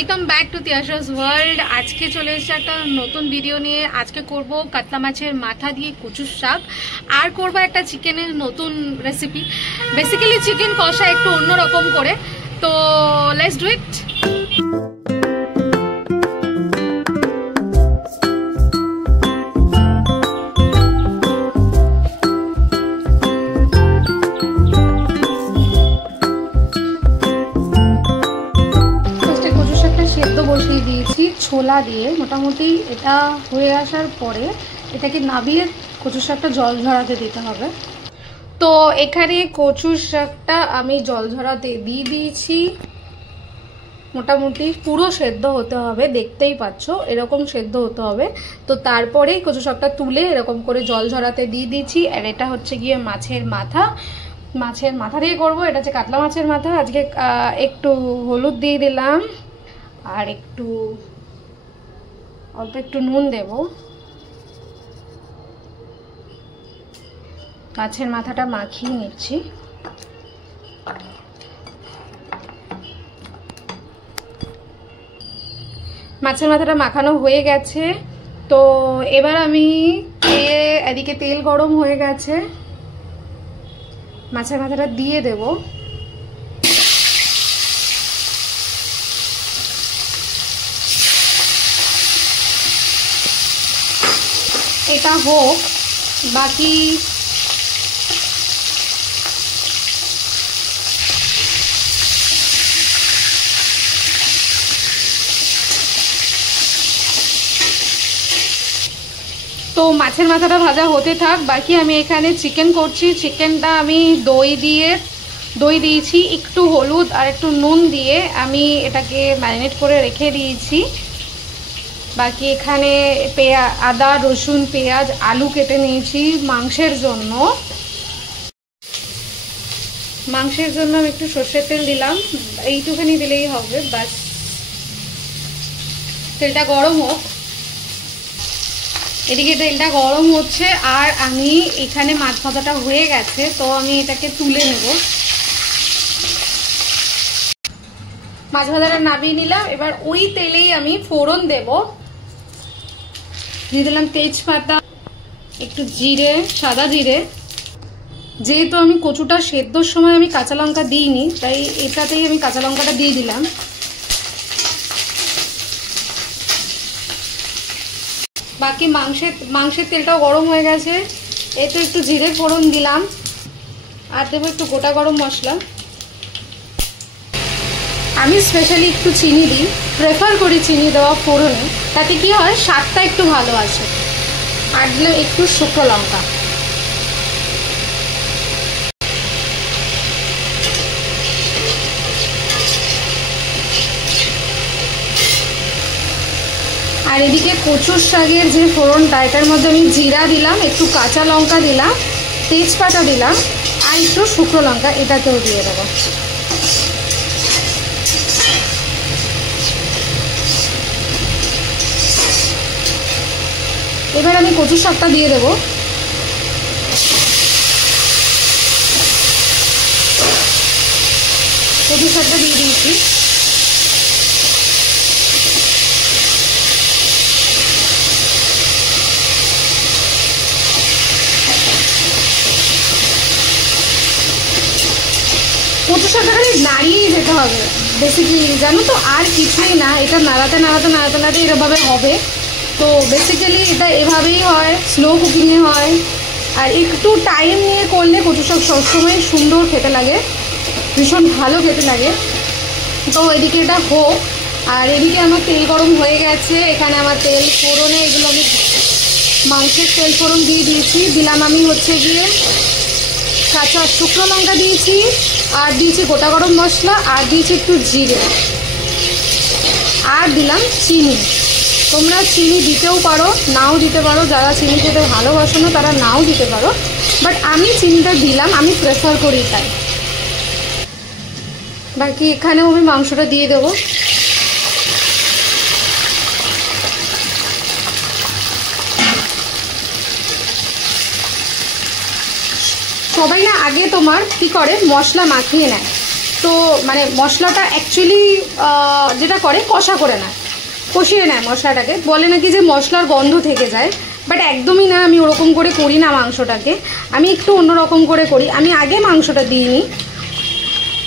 Welcome back to Tiyasha's world. আজকে চলে এসেছে একটা নতুন ভিডিও নিয়ে। আজকে করব কাতলা মাছের মাথা দিয়ে কচুর শাক, আর করব একটা চিকেনের নতুন রেসিপি। বেসিক্যালি চিকেন কষা একটু অন্যরকম করে, তো লেটস ডু ইট। বসিয়ে দিয়েছি ছোলা দিয়ে। মোটামুটি এটা হয়ে আসার পরে এটাকে নাবিয়ে কচুর শাকটা জল ঝরাতে দিতে হবে। তো এখানে কচুর শাকটা আমি জল ঝরাতে দিয়ে দিয়েছি। মোটামুটি পুরো সেদ্ধ হতে হবে, দেখতেই পাচ্ছ এরকম সেদ্ধ হতে হবে। তো তারপরেই কচু শাকটা তুলে এরকম করে জল ঝরাতে দিয়ে দিয়েছি। আর এটা হচ্ছে গিয়ে মাছের মাথা, মাছের মাথা দিয়ে করবো। এটা হচ্ছে কাতলা মাছের মাথা। আজকে একটু হলুদ দিয়ে দিলাম আর অল্প একটু নুন দেব। মাছের মাথাটা মাখিয়ে নিচ্ছি। মাছের মাথাটা মাখানো হয়ে গেছে। তো এবার আমি এদিকে তেল গরম হয়ে গেছে, মাছের মাথাটা দিয়ে দেব। এটা হোক, বাকি তো মাছের মাথাটা ভাজা হতে থাক। বাকি আমি এখানে চিকেন করছি। চিকেনটা আমি দই দিয়েছি, একটু হলুদ আর একটু নুন দিয়ে আমি এটাকে ম্যারিনেট করে রেখে দিয়েছি। বাকি এখানে আদা রসুন পেঁয়াজ আলু কেটে নিয়েছি মাংসের জন্য। আমি একটু সর্ষের তেল দিলাম, এইটুখানি দিলেই হবে বাস। তেলটা গরম হোক। এদিকে তেলটা গরম হচ্ছে আর আমি এখানে মাছ ভাজাটা হয়ে গেছে, তো আমি এটাকে তুলে নেব। মাছ ভাজাটা নামিয়ে নিলাম। এবার ওই তেলেই আমি ফোড়ন দেব। দিয়ে দিলাম তেজপাতা, একটু জিরে, সাদা জিরে। যেহেতু আমি কচুটা সেদ্ধর সময় আমি কাঁচা লঙ্কা দিইনি, তাই এটাতেই আমি কাঁচা লঙ্কাটা দিয়ে দিলাম। বাকি মাংসের তেলটাও গরম হয়ে গেছে। এতে একটু জিরে ফোড়ন দিলাম আর দেবো একটু গোটা গরম মশলা। আমি স্পেশালি একটু চিনি দিই, প্রেফার করি চিনি দেওয়া ফোড়নে, তাতে কি হয় স্বাদটা একটু ভালো আসে। আর দিলাম একটু শুকনো লঙ্কা। আর এদিকে কচুর শাকের যে ফোড়নটা, এটার মধ্যে আমি জিরা দিলাম, একটু কাঁচা লঙ্কা দিলাম, তেজপাতা দিলাম আর একটু শুকনো লঙ্কা এটাতেও দিয়ে দেবো। এবার আমি কচুর শাকটা দিয়ে দেবো। কচুর শাকটা দিয়ে দিয়েছি। কচু শাকটা খালি নাড়িয়েই যেতে হবে বেসিক্যালি, জানো তো, আর কিছুই না। এটা নাড়াতে এরভাবে হবে। তো বেসিক্যালি এটা এভাবেই হয়, স্লো কুকিংয়ে হয়। আর একটু টাইম নিয়ে করলে কচু শাক সবসময় সুন্দর খেতে লাগে, ভীষণ ভালো খেতে লাগে। তো এদিকে এটা হোক। আর এদিকে আমার তেল গরম হয়ে গেছে। এখানে আমার তেল ফোড়নে এগুলো আমি মাংসের তেল ফোড়ন দিয়ে দিয়েছি। দিলাম আমি হচ্ছে গিয়ে কাঁচা শুকনো লঙ্কা দিয়েছি, আর দিয়েছি গোটা গরম মশলা, আর দিয়েছি একটু জিরে, আর দিলাম চিনি। তোমরা চিনি দিতেও পারো, নাও দিতে পারো। যারা চিনি খেতে ভালোবাসো না তারা নাও দিতে পারো, বাট আমি চিনিটা দিলাম, আমি প্রেফার করি তাই। বাকি এখানেও আমি মাংসটা দিয়ে দেবো। সবাই না আগে তোমার কি করে মশলা মাখিয়ে নেয়, তো মানে মশলাটা অ্যাকচুয়ালি যেটা করে কষা করে নেয়, কষিয়ে নেয় মশলাটাকে, বলে নাকি যে মশলার গন্ধ থেকে যায়, বাট একদমই না, আমি ওরকম করে করি না মাংসটাকে, আমি একটু অন্যরকম করে করি। আমি আগে মাংসটা দিইনি,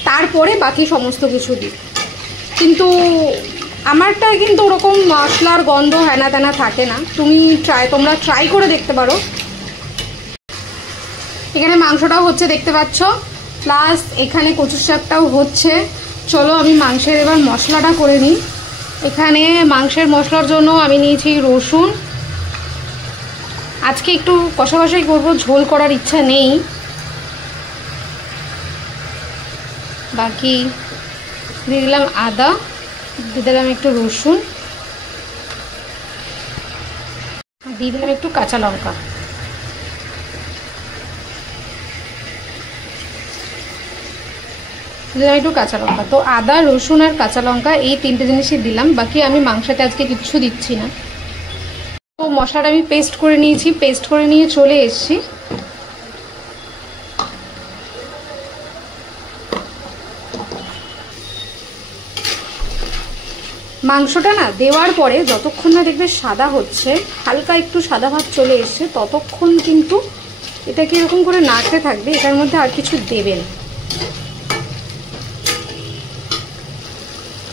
তারপরে বাকি সমস্ত কিছু দিই, কিন্তু আমারটায় কিন্তু ওরকম মশলার গন্ধ হ্যানা ত্যানা থাকে না। তোমরা ট্রাই করে দেখতে পারো। এখানে মাংসটাও হচ্ছে দেখতে পাচ্ছ, প্লাস এখানে কচুর শাকটাও হচ্ছে। চলো আমি মাংসের এবার মশলাটা করে নিই। এখানে মাংসের মশলার জন্য আমি নিয়েছি রসুন, আজকে একটু কষা কষাই করবো, ঝোল করার ইচ্ছা নেই। বাকি দিয়ে দিলাম আদা, দিয়ে দিলাম একটু রসুন, দিয়ে দিলাম একটু কাঁচা লঙ্কা। দিলাম একটু কাঁচা লঙ্কা। তো আদা, রসুন আর কাঁচা লঙ্কা এই তিনটে জিনিসই দিলাম, বাকি আমি মাংসতে আজকে কিচ্ছু দিচ্ছি না। তো মশলাটা আমি পেস্ট করে নিয়েছি, পেস্ট করে নিয়ে চলে এসেছি। মাংসটা না দেওয়ার পরে যতক্ষণ না দেখবে সাদা হচ্ছে, হালকা একটু সাদা ভাব চলে এসছে, ততক্ষণ কিন্তু এটাকে এরকম করে নাড়তে থাকবে, এটার মধ্যে আর কিছু দেবেন।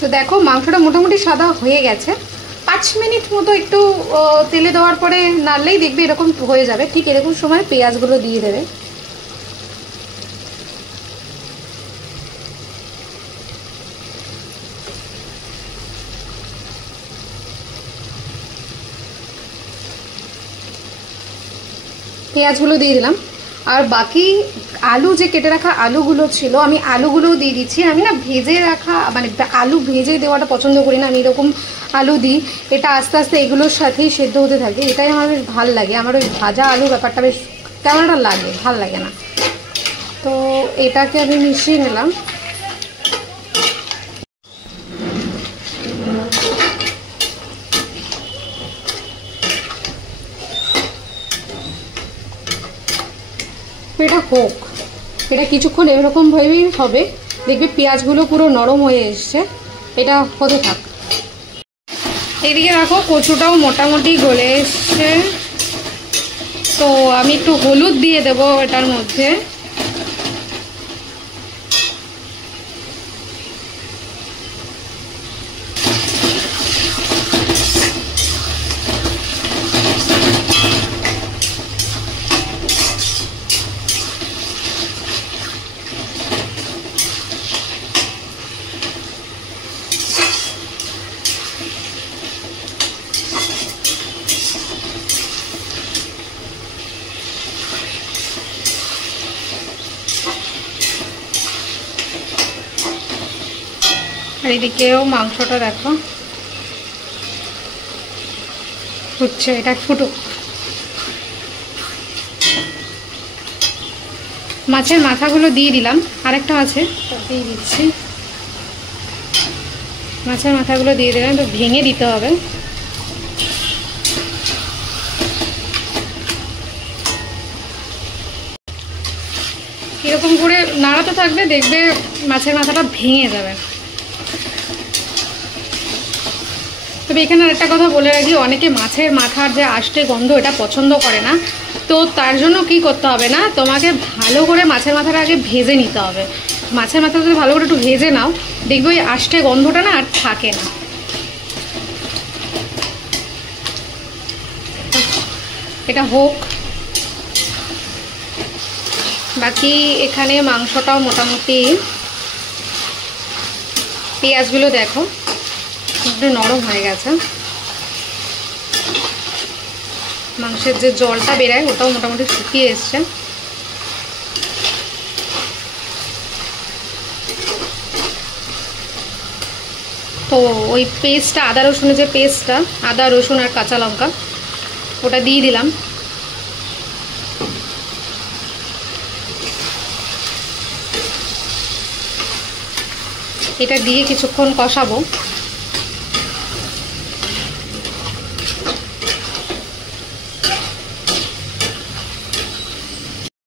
তো দেখো মাংসটা মোটামুটি সাদা হয়ে গেছে, 5 মিনিট মতো একটু তেলে দেওয়ার পরে নাড়লেই দেখবে এরকম হয়ে যাবে। ঠিক এরকম সময় পেঁয়াজগুলো দিয়ে দেবে। পেঁয়াজগুলো দিয়ে দিলাম, আর বাকি আলু যে কেটে রাখা আলুগুলো ছিল, আমি আলুগুলোও দিয়ে দিচ্ছি। আমি না ভেজে রাখা মানে আলু ভেজে দেওয়াটা পছন্দ করি না, আমি এরকম আলু দিই, এটা আস্তে আস্তে এগুলোর সাথেই সেদ্ধ হতে থাকে, এটাই আমার বেশ ভাল লাগে। আমার ওই ভাজা আলু ব্যাপারটা বেশ কেমন একটা লাগে, ভাল লাগে না। তো এটাকে আমি মিশিয়ে নিলাম। এটা হোক, এটা কিছুক্ষণ এরকমভাবেই হবে, দেখবে পেঁয়াজগুলো পুরো নরম হয়ে এসছে, এটা হতে থাক। এদিকে দেখো কচুটাও মোটামুটি গলে এসছে, তো আমি একটু হলুদ দিয়ে দেবো এটার মধ্যে। আর এদিকেও মাংসটা দেখো ফুটছে, এটা ফুটুক। মাছের মাথাগুলো দিয়ে দিলাম, আরেকটা আছে দিয়ে দিচ্ছি। মাছের মাথাগুলো দিয়ে দিলাম, তো ভেঙে দিতে হবে। এরকম করে নাড়াতে থাকবে, দেখবে মাছের মাথাটা ভেঙে যাবে। তবে এখানে একটা কথা বলে রাখি, অনেকে মাছের মাথার যে আষ্টে গন্ধ এটা পছন্দ করে না, তো তার জন্য কি করতে হবে না, তোমাকে ভালো করে মাছের মাথাটা আগে ভেজে নিতে হবে। মাছের মাথাটা যদি ভালো করে একটু ভেজে নাও, দেখবে ওই আষ্টে গন্ধটা না আর থাকে না। এটা হোক। বাকি এখানে মাংসটাও মোটামুটি, পেঁয়াজগুলো দেখো একটু নরম হয়ে গেছে, মাংসের যে জলটা বেরায় ওটাও মোটামুটি শুকিয়ে এসছে। তো ওই পেস্টটা, আদা রসুনের যে পেস্টটা, আদা রসুন আর কাঁচা লঙ্কা, ওটা দিয়ে দিলাম। এটা দিয়ে কিছুক্ষণ কষাবো।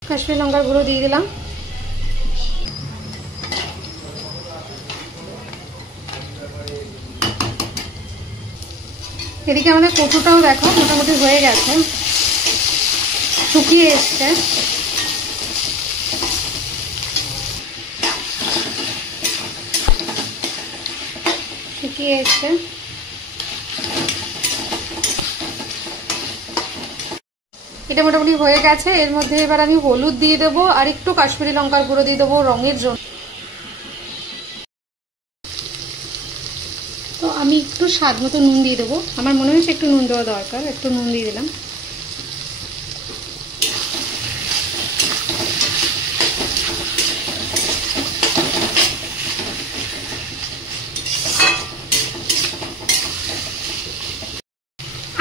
কাশ্মীরি লঙ্কার গুঁড়ো দিয়ে দিলাম। এদিকে আমাদের কচুটাও দেখো মোটামুটি হয়ে গেছে, শুকিয়ে এসছে। শুকিয়ে এসছে। এটা মোটামুটি হয়ে গেছে। এর মধ্যে এবার আমি হলুদ দিয়ে দেবো আর একটু কাশ্মীরি লঙ্কার গুঁড়ো দিয়ে দেবো রঙের জন্য। তো আমি একটু স্বাদ মতো নুন দিয়ে দেবো, আমার মনে হয়েছে একটু নুন দেওয়া দরকার, একটু নুন দিয়ে দিলাম।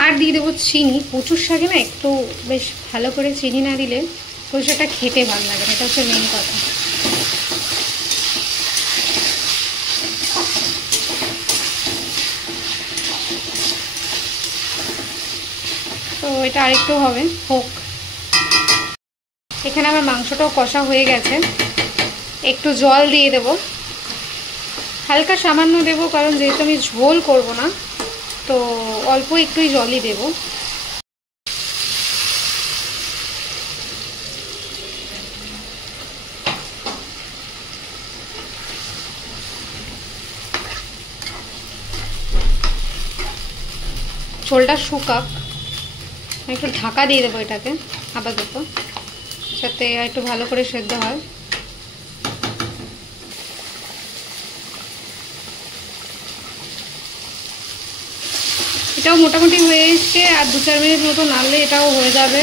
আর দিয়ে দেবো চিনি। কচুর শাকে না একটু বেশ ভালো করে চিনি না দিলে কচুর শাকটা খেতে ভালো লাগে না, এটা হচ্ছে মেন কথা। তো এটা আরেকটু হবে, হোক। এখানে আমার মাংসটাও কষা হয়ে গেছে, একটু জল দিয়ে দেব, হালকা সামান্য দেব, কারণ যেহেতু আমি ঝোল করব না তো অল্প একটুই জলই দেব। ঝোলটা শুকাক, একটু ঢাকা দিয়ে দেবো এটাকে আপাতত, যাতে একটু ভালো করে সেদ্ধ হয়। এটাও মোটামুটি হয়ে এসছে, আর 2-4 মিনিট মতো নাড়লে এটাও হয়ে যাবে।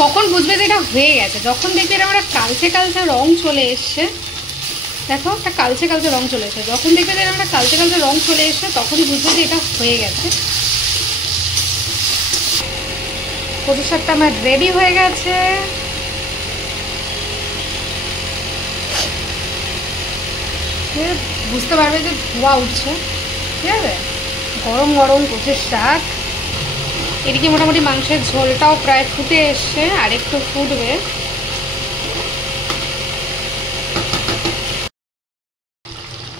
কখন বুঝবে যে এটা হয়ে গেছে? যখন দেখবে এটা একটা কালচে কালচে রং চলে এসছে, দেখো একটা কালচে কালচে রং চলে এসছে, যখন দেখবে যে একটা কালচে কালচে রং চলে এসছে তখনই বুঝবে যে এটা হয়ে গেছে। কচুর শাকটা আমার রেডি হয়ে গেছে। বুঝতে পারবে যে ধোঁয়া উঠছে, ঠিক আছে? গরম গরম কচুর শাক। এদিকে মোটামুটি মাংসের ঝোলটাও প্রায় ফুটে এসছে, আর একটু ফুটবে।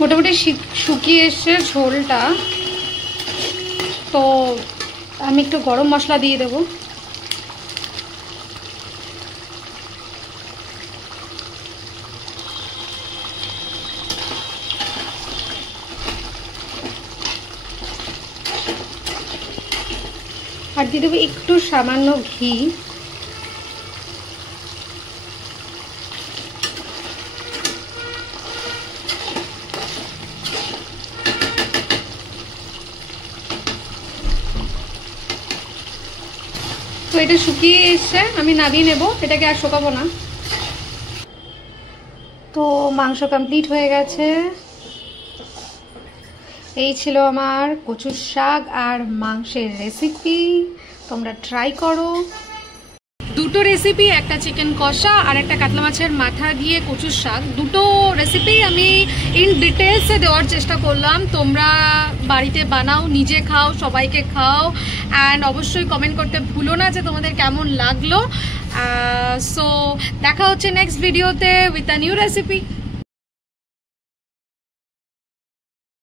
মোটামুটি শুকিয়ে এসছে ঝোলটা। তো আমি একটু গরম মশলা দিয়ে দেবো। আর দিয়ে দেবো একটু সামান্য ঘি। তো এটা শুকিয়ে এসছে, আমি নামিয়ে নেব, এটাকে আর শুকাবো না। তো মাংস কমপ্লিট হয়ে গেছে। এই ছিল আমার কচুর শাক আর মাংসের রেসিপি, তোমরা ট্রাই করো। দুটো রেসিপি, একটা চিকেন কষা আর একটা কাতলা মাছের মাথা দিয়ে কচুর শাক, দুটো রেসিপি আমি ইন ডিটেলসে দেওয়ার চেষ্টা করলাম। তোমরা বাড়িতে বানাও, নিজে খাও, সবাইকে খাও, অ্যান্ড অবশ্যই কমেন্ট করতে ভুলো না যে তোমাদের কেমন লাগলো। সো দেখা হচ্ছে নেক্সট ভিডিওতে উইথ আ নিউ রেসিপি।